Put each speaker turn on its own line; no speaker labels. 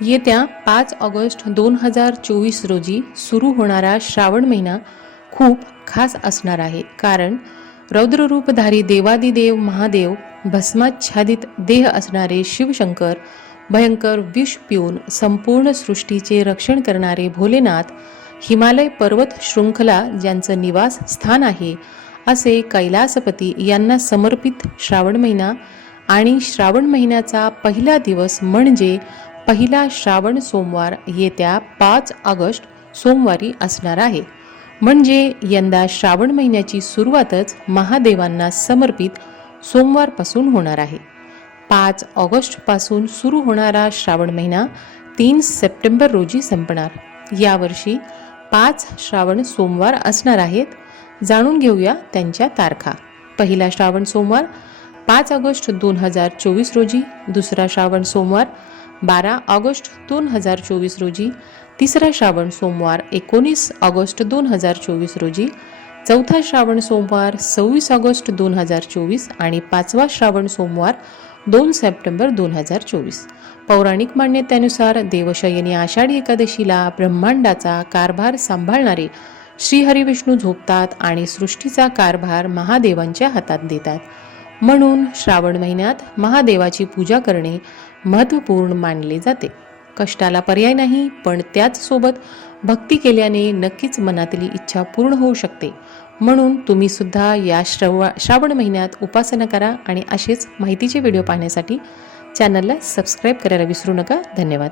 येत्या पाच ऑगस्ट दोन हजार चोवीस रोजी सुरू होणारा श्रावण महिना खूप खास असणार आहे. कारण रौद्ररूपधारी देवादिदेव महादेव भस्माच्छादित देह असणारे शिवशंकर भयंकर विष पिऊन संपूर्ण सृष्टीचे रक्षण करणारे भोलेनाथ हिमालय पर्वत शृंखला ज्यांचं निवास स्थान आहे असे कैलासपती यांना समर्पित श्रावण महिना आणि श्रावण महिन्याचा पहिला दिवस म्हणजे पहिला श्रावण सोमवार येत्या पाच ऑगस्ट सोमवारी असणार आहे. म्हणजे यंदा श्रावण महिन्याची सुरुवातच महादेवांना समर्पित सोमवारपासून होणार आहे. पाच ऑगस्टपासून सुरू होणारा श्रावण महिना तीन सप्टेंबर रोजी संपणार. यावर्षी पाच श्रावण सोमवार असणार आहेत. जाणून घेऊया त्यांच्या तारखा. पहिला श्रावण सोमवार पाच ऑगस्ट दोन हजार चोवीस रोजी दुसरा श्रावण सोमवार बारा ऑगस्ट दोन हजार चोवीस रोजी तिसरा श्रावण सोमवार एकोणीस ऑगस्ट दोन हजार चोवीस रोजी चौथा श्रावण सोमवार सव्वीस ऑगस्ट दोन हजार चोवीस आणि पाचवा श्रावण सोमवार दोन सप्टेंबर दोन हजार चोवीस. पौराणिक मान्यतेनुसार देवशयनी आषाढी एकादशीला ब्रह्मांडाचा कारभार सांभाळणारे श्रीहरिविष्णू झोपतात आणि सृष्टीचा कारभार महादेवांच्या हातात देतात. म्हणून श्रावण महिन्यात महादेवाची पूजा करणे महत्त्वपूर्ण मानले जाते. कष्टाला पर्याय नाही पण त्याचसोबत भक्ती केल्याने नक्कीच मनातली इच्छा पूर्ण होऊ शकते. म्हणून तुम्ही सुद्धा या श्रव श्रावण महिन्यात उपासना करा आणि असेच माहितीचे व्हिडिओ पाहण्यासाठी चॅनलला सबस्क्राईब करायला विसरू नका. धन्यवाद.